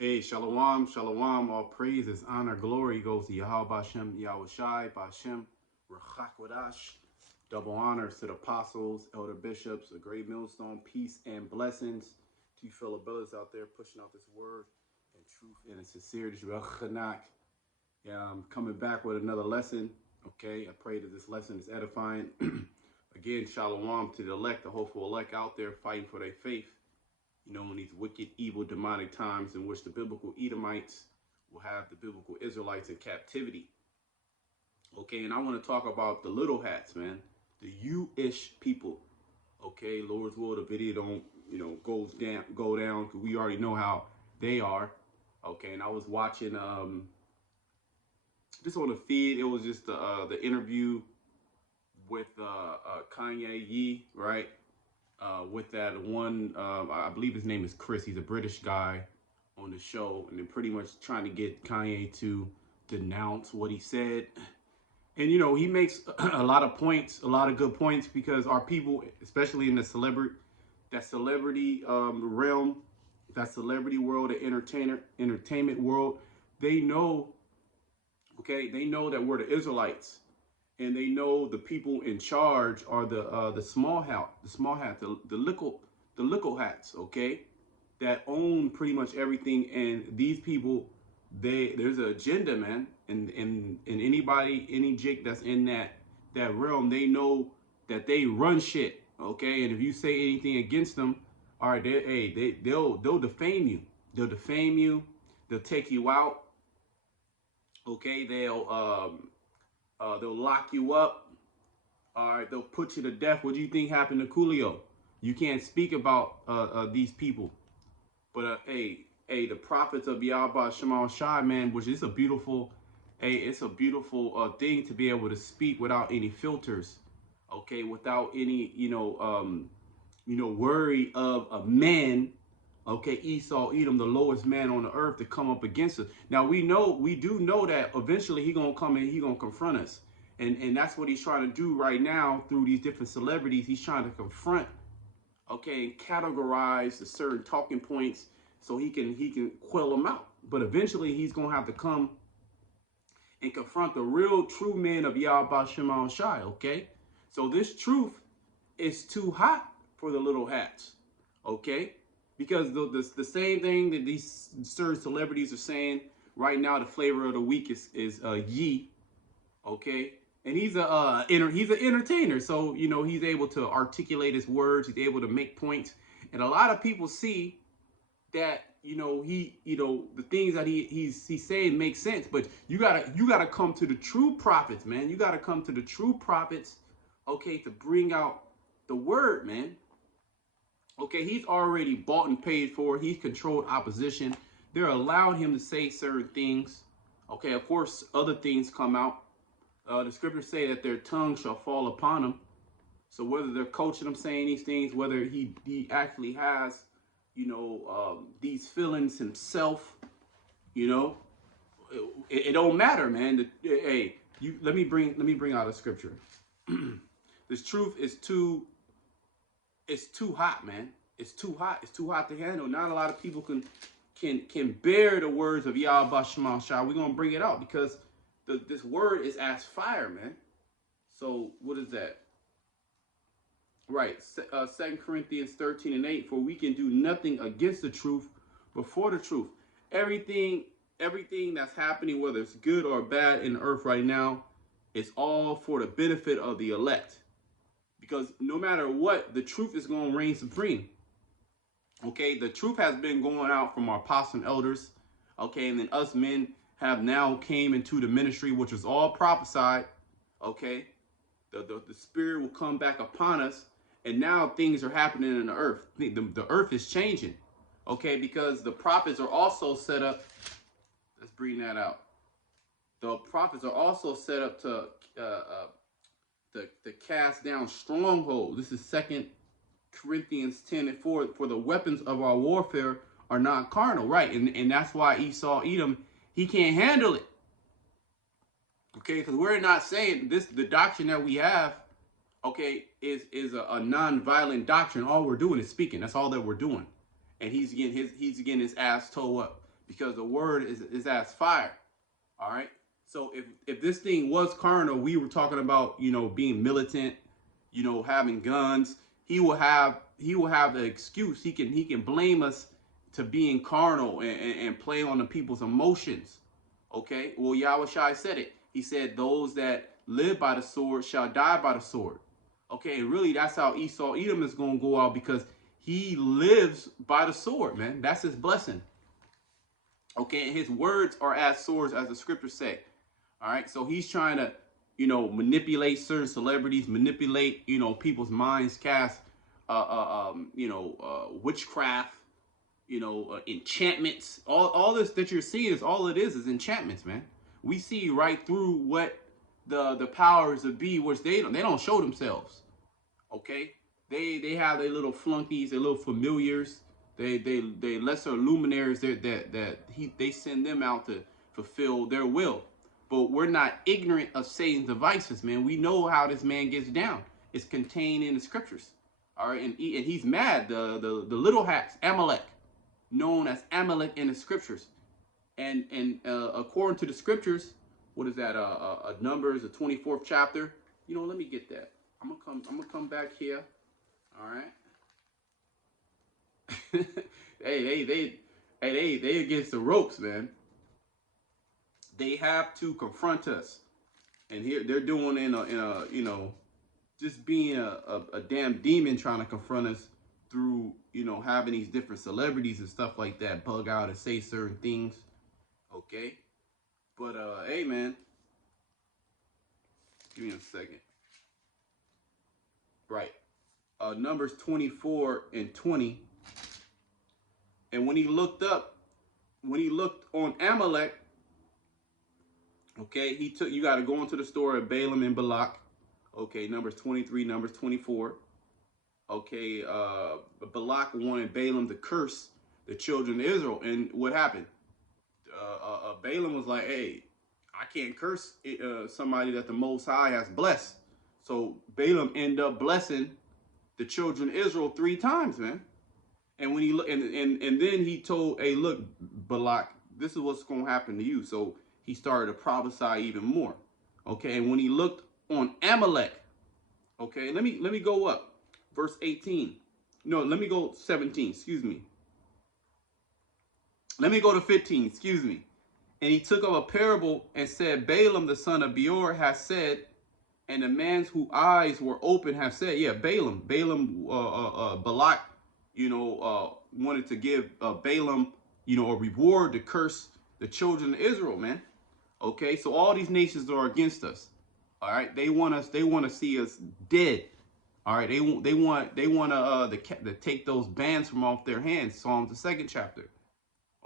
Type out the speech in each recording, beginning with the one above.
Hey, shalom, shalom. All praises, honor, glory goes to Yahweh Bashem, Yahweh Shai, Bashem, Rachakwadash. Double honors to the apostles, elder bishops, a great millstone, peace and blessings to you fellow brothers out there pushing out this word and truth and in sincerity. Yeah, I'm coming back with another lesson. Okay, I pray that this lesson is edifying. Again, shalom to the elect, the hopeful elect out there fighting for their faith. You know, in these wicked, evil, demonic times in which the biblical Edomites will have the biblical Israelites in captivity. Okay, and I want to talk about the little hats, man. The you-ish people. Okay, Lord's will, the video don't, go down because we already know how they are. Okay, and I was watching just on the feed, it was just the interview with Kanye Yee, right? With that one, I believe his name is Chris. He's a British guy on the show, and they're pretty much trying to get Kanye to denounce what he said. And you know, he makes a lot of points, a lot of good points, because our people, especially in the celebrity realm, that celebrity world, the entertainment world, they know, okay, they know that we're the Israelites. And they know the people in charge are the small hat, the little hats, okay, that own pretty much everything. And these people, there's an agenda, man. And anybody, any jig that's in that realm, they know that they run shit, okay. And if you say anything against them, all right, they'll defame you. They'll defame you. They'll take you out. Okay, they'll lock you up. All right, they'll put you to death. What do you think happened to Coolio? You can't speak about these people. But the prophets of Yahweh Shema Shai, man, which is a beautiful, it's a beautiful thing to be able to speak without any filters, okay, without any, worry of a man, okay, Esau, Edom, the lowest man on the earth, to come up against us. Now we do know that eventually he gonna come and he gonna confront us, and that's what he's trying to do right now through these different celebrities. He's trying to confront, okay, and categorize the certain talking points so he can quell them out. But eventually he's gonna have to come and confront the real true men of Yahweh Shema Shai. Okay, so this truth is too hot for the little hats. Okay. Because the same thing that these certain celebrities are saying right now, the flavor of the week is Yee, okay, and he's an entertainer, so you know he's able to articulate his words, he's able to make points, and a lot of people see that the things that he's saying make sense, but you gotta come to the true prophets, man. You gotta come to the true prophets, okay, to bring out the word, man. Okay, he's already bought and paid for. He's controlled opposition. They're allowing him to say certain things. Okay, of course, other things come out. The scriptures say that their tongue shall fall upon them. So whether they're coaching him saying these things, whether he actually has, these feelings himself, it don't matter, man. Let me bring out a scripture. This truth is too. It's too hot, man. It's too hot. It's too hot to handle. Not a lot of people can bear the words of Yahweh Shema Shai. We're gonna bring it out because this word is as fire, man. So what is that? Right, 2 Corinthians 13:8. For we can do nothing against the truth, but for the truth. Everything that's happening, whether it's good or bad in the earth right now, is all for the benefit of the elect. Because no matter what, the truth is going to reign supreme. Okay, the truth has been going out from our apostles and elders. Okay, and then us men have now came into the ministry, which was all prophesied. Okay, the spirit will come back upon us, and now things are happening in the earth. The earth is changing. Okay, because the prophets are also set up. Let's bring that out. The prophets are also set up to cast down strongholds. This is 2 Corinthians 10:4. For the weapons of our warfare are not carnal, right? And that's why Esau, Edom, he can't handle it. Okay, because we're not saying this. The doctrine that we have, okay, is a non-violent doctrine. All we're doing is speaking. That's all that we're doing. And he's getting his ass towed up because the word is as fire. All right. So if this thing was carnal, we were talking about, being militant, having guns. He will have the excuse. He can blame us to being carnal and play on the people's emotions. Okay. Well, Yahweh Shai said it. He said, "Those that live by the sword shall die by the sword." Okay, and really, that's how Esau Edom is going to go out, because he lives by the sword, man. That's his blessing. Okay, and his words are as swords, as the scriptures say. All right, so he's trying to, manipulate certain celebrities, manipulate, people's minds, cast, witchcraft, enchantments. All this that you're seeing is all it is enchantments, man. We see right through what the powers of be, which they don't show themselves. Okay, they have their little flunkies, their little familiars, they lesser luminaries they send them out to fulfill their will. But we're not ignorant of Satan's devices, man. We know how this man gets down. It's contained in the scriptures. All right, and he's mad. The little hats, Amalek, known as Amalek in the scriptures, and according to the scriptures, what is that? Numbers, the 24th chapter. Let me get that. I'm gonna come back here. All right. They against the ropes, man. They have to confront us, and here they're doing in a just being a damn demon trying to confront us through having these different celebrities and stuff like that bug out and say certain things. Okay, but hey, man, give me a second. Right. Numbers 24 and 20. And when he looked on Amalek, okay, you got to go into the story of Balaam and Balak. Okay, Numbers 23, Numbers 24. Okay, Balak wanted Balaam to curse the children of Israel. And what happened? Balaam was like, hey, I can't curse somebody that the Most High has blessed. So Balaam ended up blessing the children of Israel 3 times, man. And when he looked, and then he told, hey, look, Balak, this is what's going to happen to you. So he started to prophesy even more. Okay, and when he looked on Amalek, okay, let me go up, verse 18. No, let me go 17. Excuse me. Let me go to 15. Excuse me. And he took up a parable and said, Balaam the son of Beor has said, and the man's whose eyes were open have said, yeah, Balaam, Balak, wanted to give Balaam, a reward to curse the children of Israel, man. Okay, so all these nations are against us. All right, they want to see us dead. All right, they want to take those bands from off their hands. Psalms the 2nd chapter.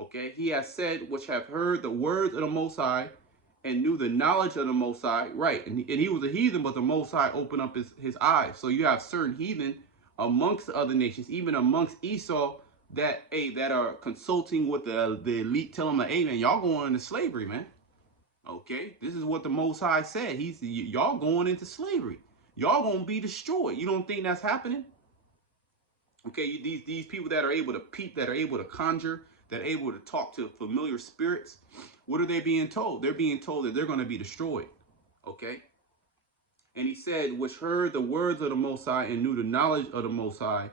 Okay, he has said, which have heard the words of the Most High, and knew the knowledge of the Most High. Right, and he was a heathen, but the Most High opened up his eyes. So you have certain heathen amongst the other nations, even amongst Esau, that are consulting with the elite, telling them, hey man, y'all going into slavery, man. Okay, this is what the Most High said. Y'all going into slavery. Y'all gonna be destroyed. You don't think that's happening? Okay, these people that are able to peep, that are able to conjure, that are able to talk to familiar spirits, what are they being told? They're being told that they're going to be destroyed. Okay? And he said, which heard the words of the Most High and knew the knowledge of the Most High,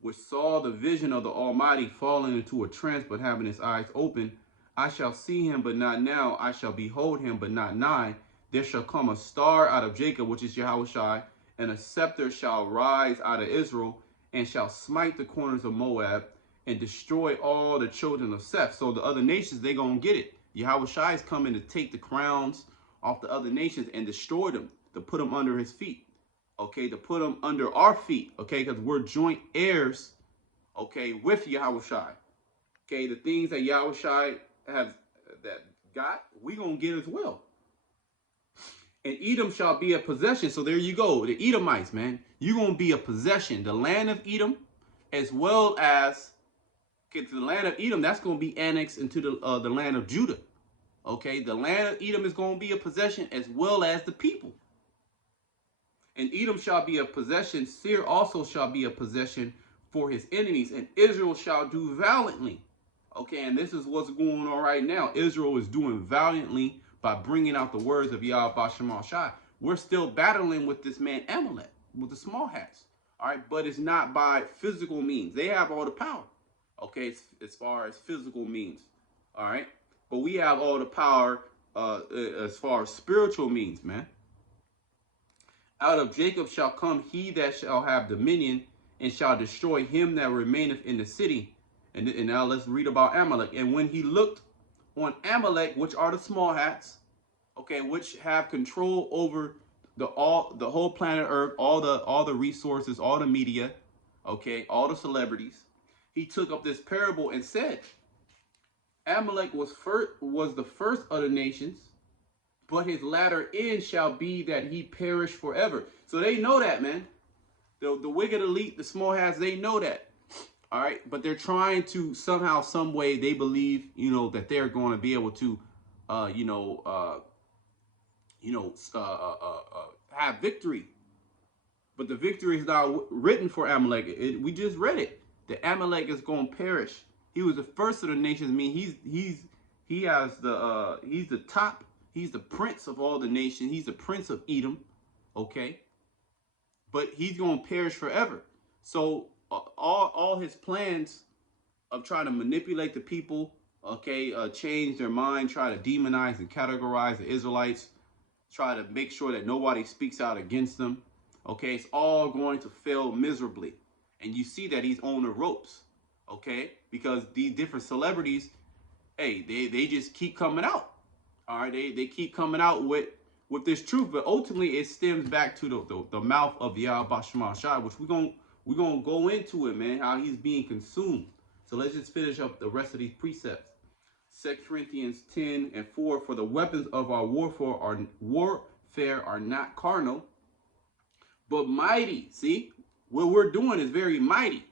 which saw the vision of the Almighty falling into a trance but having his eyes open, I shall see him but not now, I shall behold him but not nigh. There shall come a star out of Jacob, which is Yahweh Shai, and a scepter shall rise out of Israel, and shall smite the corners of Moab, and destroy all the children of Seth. So the other nations, they gonna get it. Yahweh Shai is coming to take the crowns off the other nations and destroy them, to put them under his feet. Okay, to put them under our feet. Okay, because we're joint heirs, okay, with Yahweh Shai. Okay, the things that Yahweh Shai has got, we gonna get as well. And Edom shall be a possession. So there you go. The Edomites, man. You're going to be a possession. The land of Edom, as well as, okay, the land of Edom, that's going to be annexed into the land of Judah. Okay, the land of Edom is going to be a possession, as well as the people. And Edom shall be a possession. Seir also shall be a possession for his enemies. And Israel shall do valiantly. Okay, and this is what's going on right now. Israel is doing valiantly by bringing out the words of Yahweh Bashem Shai. We're still battling with this man Amalek, with the small hats. All right, but it's not by physical means. They have all the power. Okay, as far as physical means. All right, but we have all the power as far as spiritual means, man. Out of Jacob shall come he that shall have dominion, and shall destroy him that remaineth in the city. And now let's read about Amalek. And when he looked on Amalek, which are the small hats, okay, which have control over the whole planet Earth, all the resources, all the media, okay, all the celebrities, he took up this parable and said, Amalek was the first of the nations, but his latter end shall be that he perish forever. So they know that, man. The wicked elite, the small hats, they know that. All right, but they're trying to somehow, some way, they believe, that they're going to be able to, have victory. But the victory is not written for Amalek. We just read it. The Amalek is going to perish. He was the first of the nations. I mean, he's the top. He's the prince of all the nations. He's the prince of Edom. Okay, but he's going to perish forever. So all his plans of trying to manipulate the people, okay, change their mind, try to demonize and categorize the Israelites, try to make sure that nobody speaks out against them, okay, it's all going to fail miserably. And you see that he's on the ropes, okay, because these different celebrities, hey, they just keep coming out. All right, they keep coming out with this truth, but ultimately it stems back to the mouth of the Yahweh Bashem Shai, which we're gonna go into it, man, how he's being consumed. So let's just finish up the rest of these precepts. 2 Corinthians 10:4, for the weapons of our warfare are not carnal, but mighty. See, what we're doing is very mighty,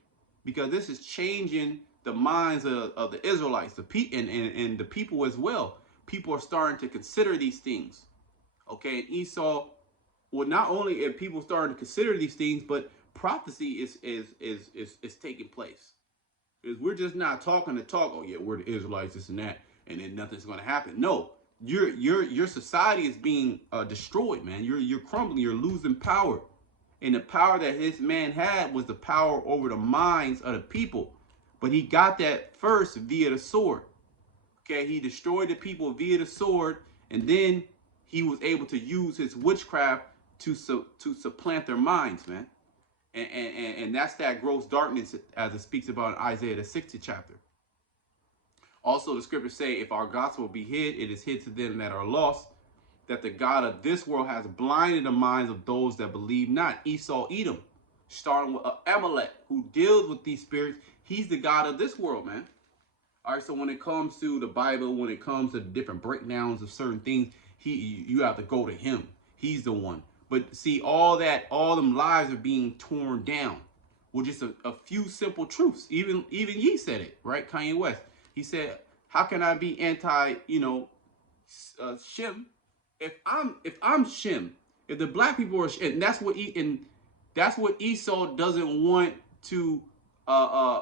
because this is changing the minds of the Israelites, and the people as well. People are starting to consider these things. Okay, and Esau, well, not only are people starting to consider these things, but prophecy is taking place. Because we're just not talking to talk. Oh yeah, we're the Israelites, this and that, and then nothing's going to happen. No, your society is being destroyed, man. You're crumbling. You're losing power, and the power that his man had was the power over the minds of the people. But he got that first via the sword. Okay, he destroyed the people via the sword, and then he was able to use his witchcraft to supplant their minds, man. And that's that gross darkness, as it speaks about in Isaiah the 60th chapter. Also, the scriptures say, if our gospel be hid, it is hid to them that are lost, that the God of this world has blinded the minds of those that believe not. Esau, Edom, starting with Amalek, who deals with these spirits. He's the God of this world, man. All right, so when it comes to the Bible, when it comes to different breakdowns of certain things, you have to go to him. He's the one. But see, all them lies are being torn down with just a few simple truths. Even Ye said it, right? Kanye West. He said, "How can I be anti, Shem, if I'm Shem? If the black people are Shem, and that's what Esau doesn't want to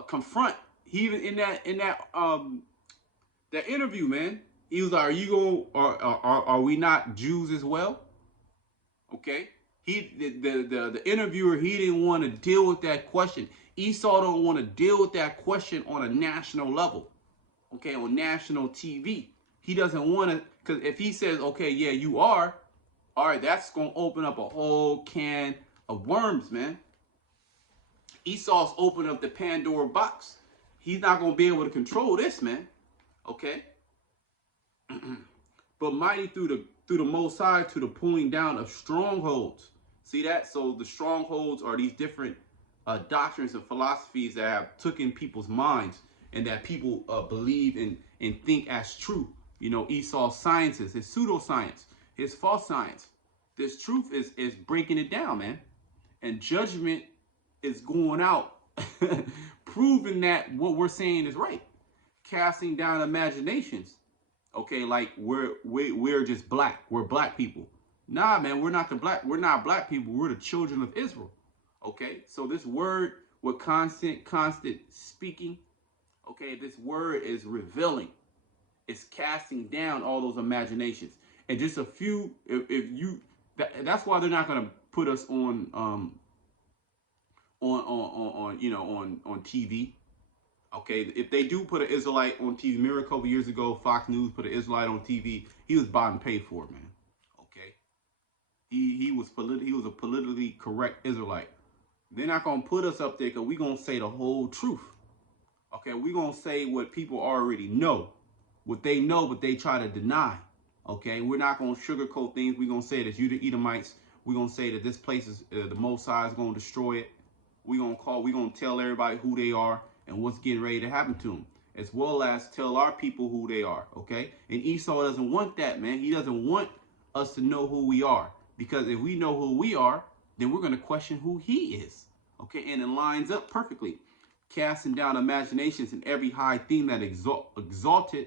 confront." He even in that interview, man, he was like, are we not Jews as well? Okay. The interviewer, he didn't want to deal with that question. Esau don't want to deal with that question on a national level. Okay, on national TV. He doesn't want to, because if he says, okay, yeah, you are, all right, that's gonna open up a whole can of worms, man. Esau's opened up the Pandora box. He's not going to be able to control this, man. Okay? But mighty through the Most High to the pulling down of strongholds. See that? So the strongholds are these different doctrines and philosophies that have taken people's minds and that people believe and think as true. Esau's sciences, his pseudoscience, his false science. This truth is breaking it down, man. And judgment is going out, proving that what we're saying is right, casting down imaginations. Okay, like we're just black. We're black people. Nah, man, we're not black people. We're the children of Israel. Okay, so this word with constant speaking, Okay, this word is revealing. It's casting down all those imaginations. And just a few, if you, that's why they're not going to put us on on TV. Okay, if they do put an Israelite on TV, remember a couple years ago, Fox News put an Israelite on TV. He was bought and paid for, man. Okay, he was a politically correct Israelite. They're not gonna put us up there because we gonna say the whole truth. Okay, we gonna say what people already know, what they know, but they try to deny. Okay, we're not gonna sugarcoat things. We're gonna say that you the Edomites. We're gonna say that this place is the Most High is gonna destroy it. We're gonna tell everybody who they are and what's getting ready to happen to them, as well as tell our people who they are. Okay, and Esau doesn't want that, man. He doesn't want us to know who we are, because if we know who we are, then we're gonna question who he is. Okay, and it lines up perfectly, casting down imaginations and every high thing that exalted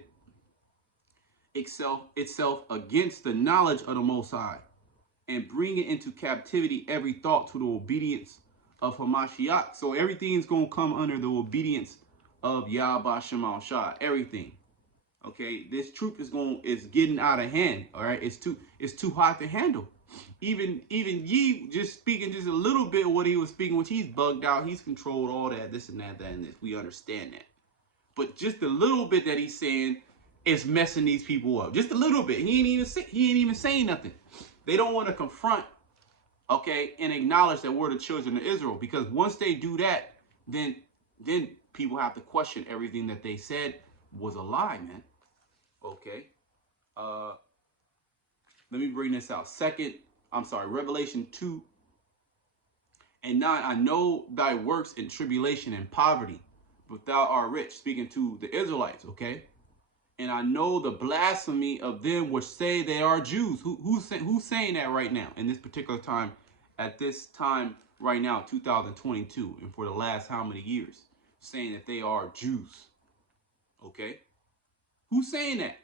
itself against the knowledge of the Most High, and bringing into captivity every thought to the obedience of Hamashiach. So everything's going to come under the obedience of Yahweh Shema Shah. Everything. Okay, this truth is getting out of hand. All right, it's too hot to handle. Even Ye just speaking just a little bit of what he was speaking, which he's bugged out. He's controlled all that, this and that, and this. We understand that. But just a little bit that he's saying is messing these people up. Just a little bit. He ain't even saying nothing. They don't want to confront, okay, and acknowledge that we're the children of Israel, because once they do that, then people have to question everything that they said was a lie, man. Okay. Let me bring this out. Revelation 2:9. I know thy works in tribulation and poverty, but thou art rich. Speaking to the Israelites, okay? And I know the blasphemy of them which say they are Jews. Who's saying that right now in this particular time, at this time right now, 2022, and for the last how many years, saying that they are Jews? Okay, who's saying that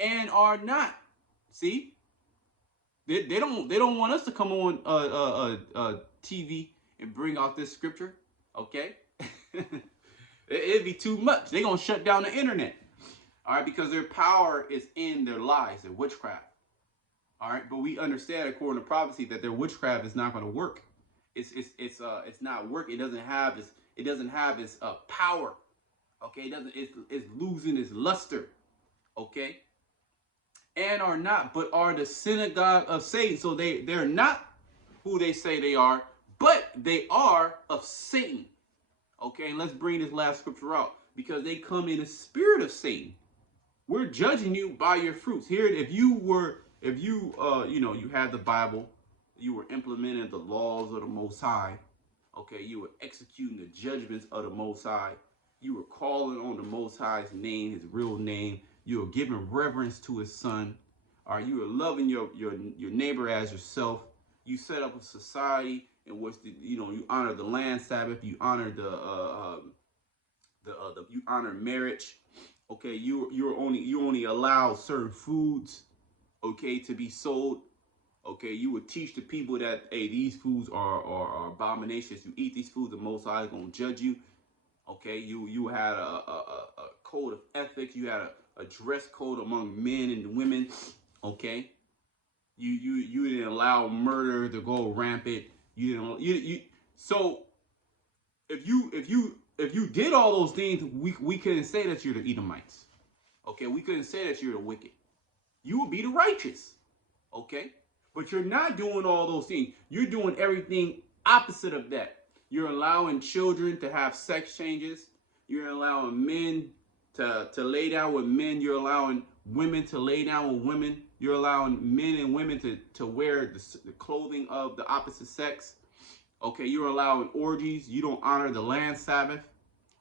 and are not? See, they don't want us to come on TV and bring out this scripture. Okay, it'd be too much. They're gonna shut down the internet. All right, because their power is in their lies, their witchcraft. All right, but we understand according to prophecy that their witchcraft is not going to work. It's not working. It doesn't have its power. Okay, it's losing its luster. Okay, and are not, but are the synagogue of Satan. So they're not who they say they are, but they are of Satan. Okay, and let's bring this last scripture out, because they come in the spirit of Satan. We're judging you by your fruits. Here, if you had the Bible, you were implementing the laws of the Most High. Okay, you were executing the judgments of the Most High. You were calling on the Most High's name, His real name. You were giving reverence to His Son. All right, you were loving your neighbor as yourself. You set up a society in which you honor the land Sabbath. You honor you honor marriage. Okay, you only allow certain foods, okay, to be sold. Okay, you would teach the people that, hey, these foods are abominations. You eat these foods, the Most High is gonna judge you. Okay, you had a code of ethics. You had a dress code among men and women. Okay, you didn't allow murder to go rampant. You didn't so if you did all those things, we couldn't say that you're the Edomites. Okay, we couldn't say that you're the wicked. You would be the righteous. Okay, but you're not doing all those things. You're doing everything opposite of that. You're allowing children to have sex changes. You're allowing men to lay down with men. You're allowing women to lay down with women. You're allowing men and women to wear the clothing of the opposite sex. Okay, you're allowing orgies. You don't honor the land Sabbath.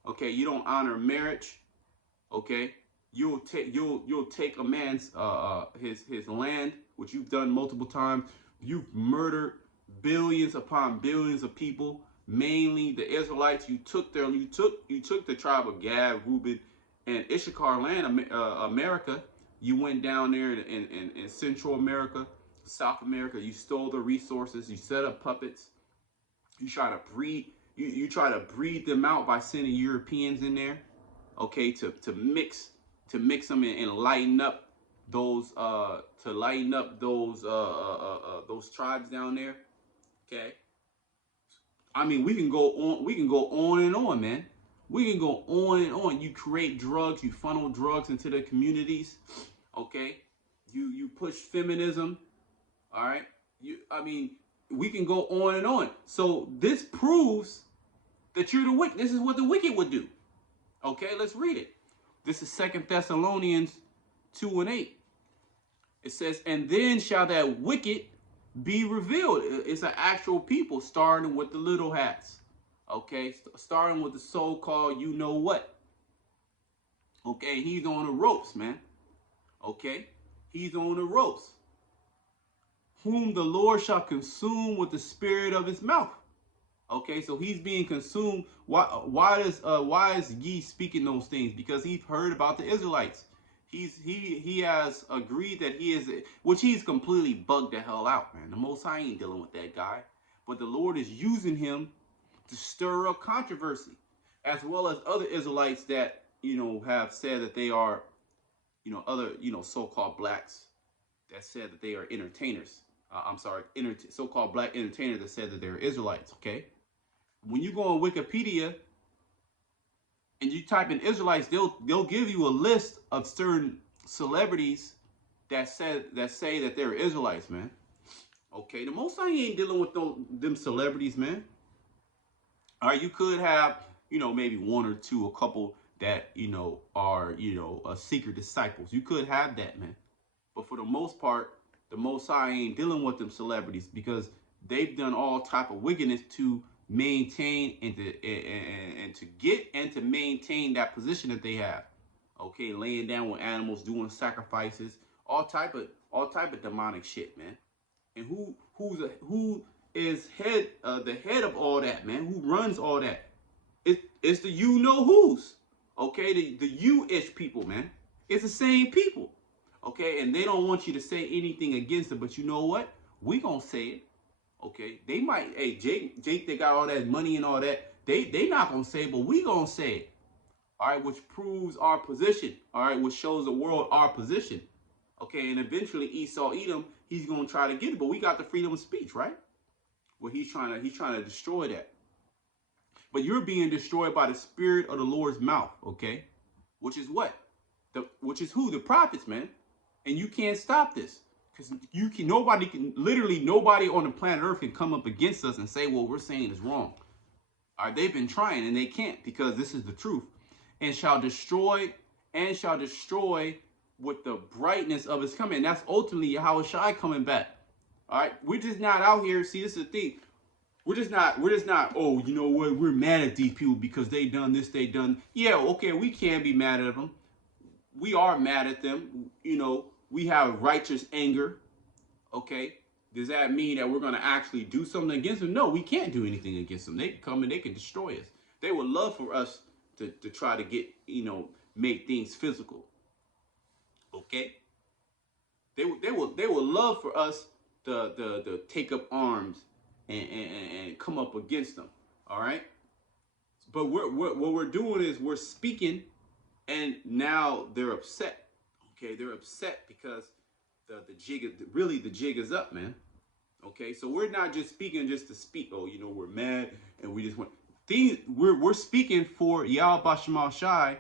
Okay, you don't honor marriage. Okay, you'll take a man's his land, which you've done multiple times. You've murdered billions upon billions of people, mainly the Israelites. You took the tribe of Gad, Reuben, and Issachar land, America. You went down there in Central America, South America. You stole the resources. You set up puppets. You try to breed them out by sending Europeans in there. okay, to mix them and lighten up those tribes down there. Okay, I mean, we can go on and on, man. We can go on and on. You create drugs, you funnel drugs into the communities. Okay, you push feminism. All right, I mean, we can go on and on. So this proves that you're the wicked. This is what the wicked would do. Okay, let's read it. This is Second Thessalonians 2:8. It says, "And then shall that wicked be revealed." It's an actual people, starting with the little hats. Okay, starting with the so-called you know what. Okay, he's on the ropes, man. Okay, he's on the ropes. Whom the Lord shall consume with the spirit of his mouth. Okay, so he's being consumed. Why is ye speaking those things? Because he's heard about the Israelites. He has agreed that he is, which he's completely bugged the hell out, man. The Most High ain't dealing with that guy, but the Lord is using him to stir up controversy, as well as other Israelites that have said that they are, other so-called blacks that said that they are entertainers. I'm sorry, so-called black entertainers that said that they're Israelites. Okay, when you go on Wikipedia and you type in Israelites, they'll give you a list of certain celebrities that say that they're Israelites, man. Okay, the Most High ain't dealing with them celebrities, man. All right, you could have maybe one or two, a couple that are secret disciples. You could have that, man. But for the most part, the Most High ain't dealing with them celebrities because they've done all type of wickedness to maintain and to get and to maintain that position that they have. Okay, laying down with animals, doing sacrifices, all type of demonic shit, man. And who is the head of all that, man? Who runs all that? It's the you know who's. Okay, the you-ish people, man. It's the same people. Okay, and they don't want you to say anything against it, but you know what? We gonna say it. Okay, they might. Hey, Jake, they got all that money and all that. They not gonna say it, but we gonna say it. All right, which proves our position. All right, which shows the world our position. Okay, and eventually Esau Edom, he's gonna try to get it, but we got the freedom of speech, right? Well, he's trying to destroy that. But you're being destroyed by the spirit of the Lord's mouth. Okay, which is what? Which is who? The prophets, man. And you can't stop this. Because nobody on the planet Earth can come up against us and say what we're saying is wrong. All right, they've been trying and they can't because this is the truth. And shall destroy with the brightness of his coming. And that's ultimately Yahushua coming back. All right, we're just not out here. See, this is the thing. We're just not, oh, you know what? We're mad at these people because they done this, they done. Yeah, okay, we can be mad at them. We are mad at them. We have righteous anger. Okay, does that mean that we're going to actually do something against them? No, we can't do anything against them. They can come and they can destroy us. They would love for us to try to get, make things physical. Okay, they would love for us to take up arms and come up against them. All right, but what we're doing is we're speaking, and now they're upset. Okay, they're upset because the jig is up, man. Okay, so we're not just speaking just to speak. Oh, we're mad and we just want things. We're speaking for Yahweh Shemal Shai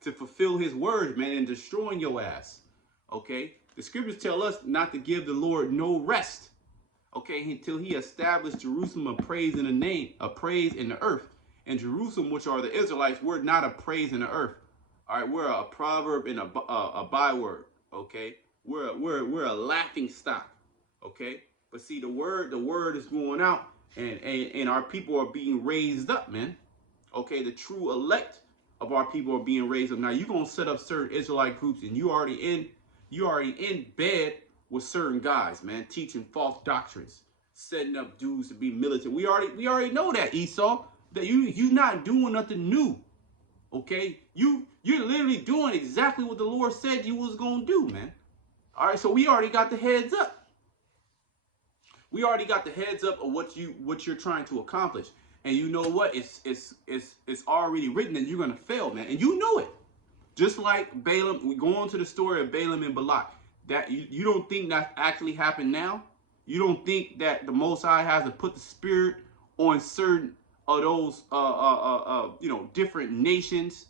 to fulfill His word, man, and destroying your ass. Okay, the scriptures tell us not to give the Lord no rest. Okay, until He established Jerusalem a praise in the earth, and Jerusalem, which are the Israelites, we're not a praise in the earth. All right, we're a proverb and a byword. Okay, we're a laughing stock. Okay, but see, the word is going out, and our people are being raised up, man. Okay, the true elect of our people are being raised up. Now you're gonna set up certain Israelite groups, and you already in bed with certain guys, man, teaching false doctrines, setting up dudes to be militant. We already know that, Esau, that you not doing nothing new. Okay, you're literally doing exactly what the Lord said you was gonna do, man. All right, so we already got the heads up. We already got the heads up of what you're trying to accomplish. And you know what? It's already written that you're gonna fail, man. And you know it. Just like Balaam, we go on to the story of Balaam and Balak. That you don't think that actually happened now? You don't think that the Most High has to put the spirit on certain of those different nations,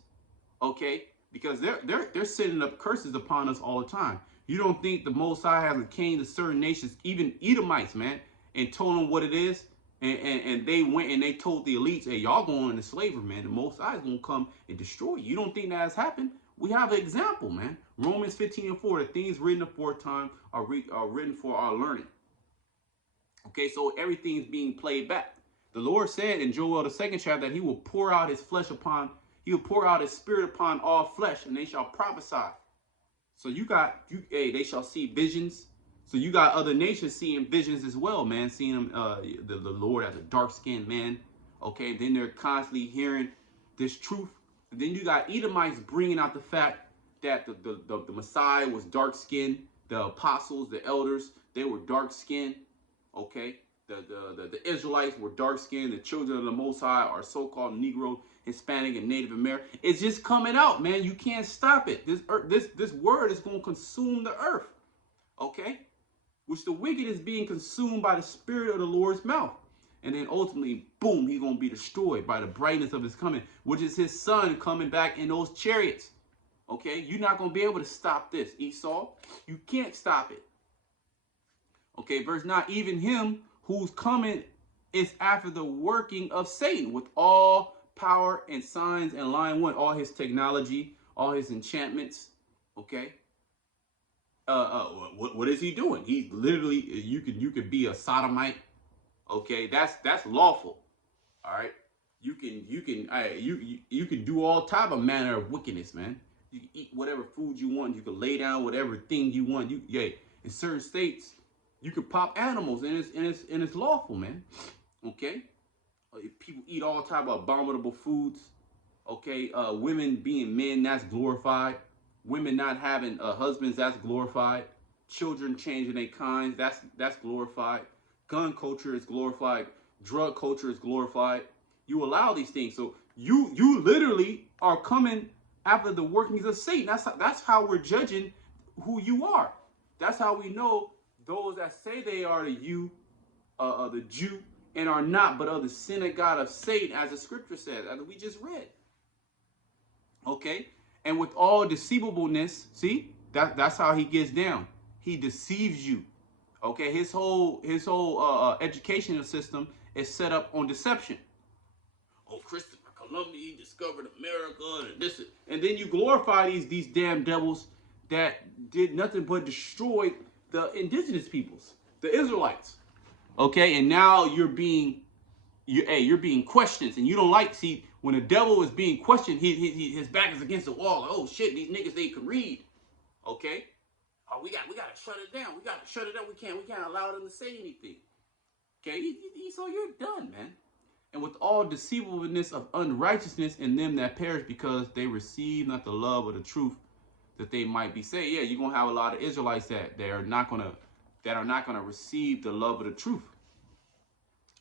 okay? Because they're sending up curses upon us all the time. You don't think the Most High hasn't came to certain nations, even Edomites, man, and told them what it is, and they went and they told the elites, hey, y'all going into slavery, man. The Most High is gonna come and destroy you. You don't think that has happened? We have an example, man. Romans 15:4, the things written aforetime are written for our learning. Okay, so everything's being played back. The Lord said in Joel the 2nd chapter that he will pour out his flesh upon, he will pour out his spirit upon all flesh, and they shall prophesy. So they shall see visions. So you got other nations seeing visions as well, man. Seeing them, the Lord as a dark-skinned man. Okay, then they're constantly hearing this truth. And then you got Edomites bringing out the fact that the Messiah was dark-skinned. The apostles, the elders, they were dark-skinned. Okay, the Israelites were dark-skinned. The children of the Most High are so-called Negro, Hispanic, and Native American. It's just coming out, man. You can't stop it. This word is going to consume the earth. Okay, which the wicked is being consumed by the spirit of the Lord's mouth. And then ultimately, boom, he's going to be destroyed by the brightness of his coming, which is his son coming back in those chariots. Okay, you're not going to be able to stop this, Esau. You can't stop it. Okay, verse 9, even him who's coming is after the working of Satan with all power and signs and line one, all his technology, all his enchantments. Okay. What is he doing? He's literally, you could be a sodomite. Okay, that's lawful. All right. You can do all type of manner of wickedness, man. You can eat whatever food you want. You can lay down whatever thing you want. In certain states, you can pop animals, and it's lawful, man. Okay, people eat all type of abominable foods. Okay, women being men, that's glorified. Women not having husbands, that's glorified. Children changing their kinds, that's glorified. Gun culture is glorified. Drug culture is glorified. You allow these things, so you literally are coming after the workings of Satan. That's how we're judging who you are. That's how we know those that say they are the Jew, and are not, but of the synagogue of Satan, as the scripture says, as we just read. Okay, and with all deceivableness, see, that's how he gets down. He deceives you. Okay, his whole educational system is set up on deception. Oh, Christopher Columbus, he discovered America, and then you glorify these damn devils that did nothing but destroy the indigenous peoples, the Israelites. Okay, and now you're being questioned, and you don't like. See, when the devil is being questioned, his back is against the wall. Like, oh shit, these niggas, they can read. Okay, oh, we gotta shut it down. We gotta shut it down. We can't allow them to say anything. Okay, so you're done, man. And with all deceivableness of unrighteousness in them that perish, because they receive not the love of the truth, that they might be saved. Yeah, you're gonna have a lot of Israelites that are not gonna receive the love of the truth.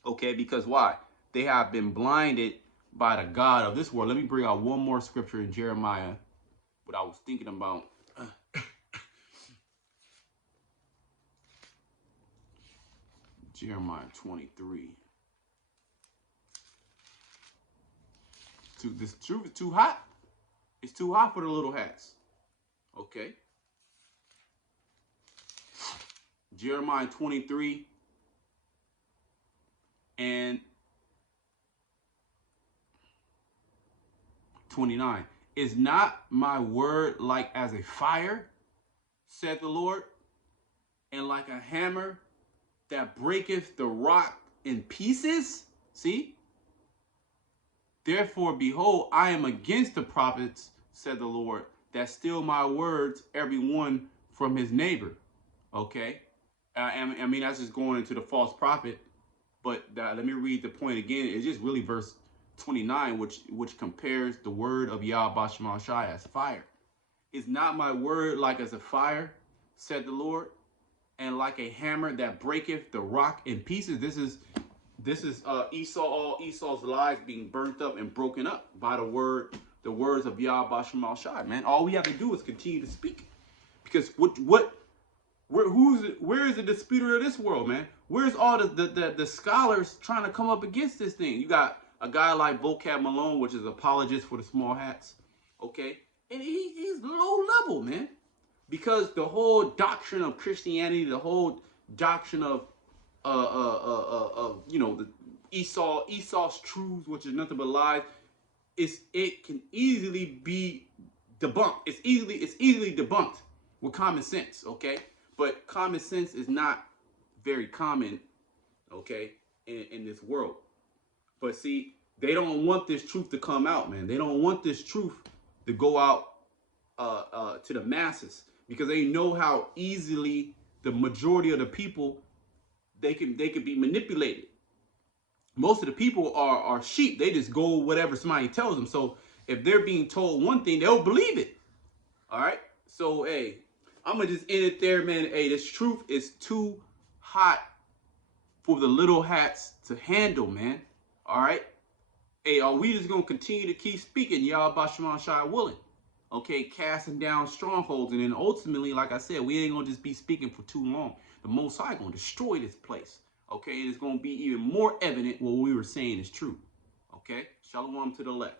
Okay, because why? They have been blinded by the God of this world. Let me bring out one more scripture in Jeremiah, what I was thinking about. Jeremiah 23. This truth is too hot. It's too hot for the little hats. Okay. Jeremiah 23 and 29. Is not my word like as a fire, said the Lord, and like a hammer that breaketh the rock in pieces? See? Therefore, behold, I am against the prophets, said the Lord, that steal my words, every one from his neighbor. Okay? I mean, that's just going into the false prophet. But let me read the point again. It's just really verse 29, which compares the word of Yahweh Shema Shai as fire. Is not my word like as a fire, said the Lord, and like a hammer that breaketh the rock in pieces? This is Esau, all Esau's lies being burnt up and broken up by the words of Yahweh Shemal Shai, man. All we have to do is continue to speak. Because where is the disputer of this world, man? Where's all the scholars trying to come up against this thing? You got a guy like Vocab Malone, which is apologist for the small hats, okay? And he's low level, man. Because the whole doctrine of Christianity, the whole doctrine of the Esau's truths, which is nothing but lies, it can easily be debunked. It's easily debunked with common sense, okay? But common sense is not very common, okay, in this world. But see, they don't want this truth to come out, man. They don't want this truth to go out to the masses, because they know how easily the majority of the people they can be manipulated. Most of the people are sheep. They just go whatever somebody tells them. So if they're being told one thing, they'll believe it. All right. So hey, I'm gonna just end it there, man. Hey, this truth is too hot for the little hats to handle, man. All right. Hey, are we just gonna continue to keep speaking, y'all, Bashaman Shai willing? Okay, casting down strongholds, and then ultimately, like I said, we ain't gonna just be speaking for too long. The Most High gonna destroy this place. Okay, and it's gonna be even more evident what we were saying is true. Okay, shalom to the left.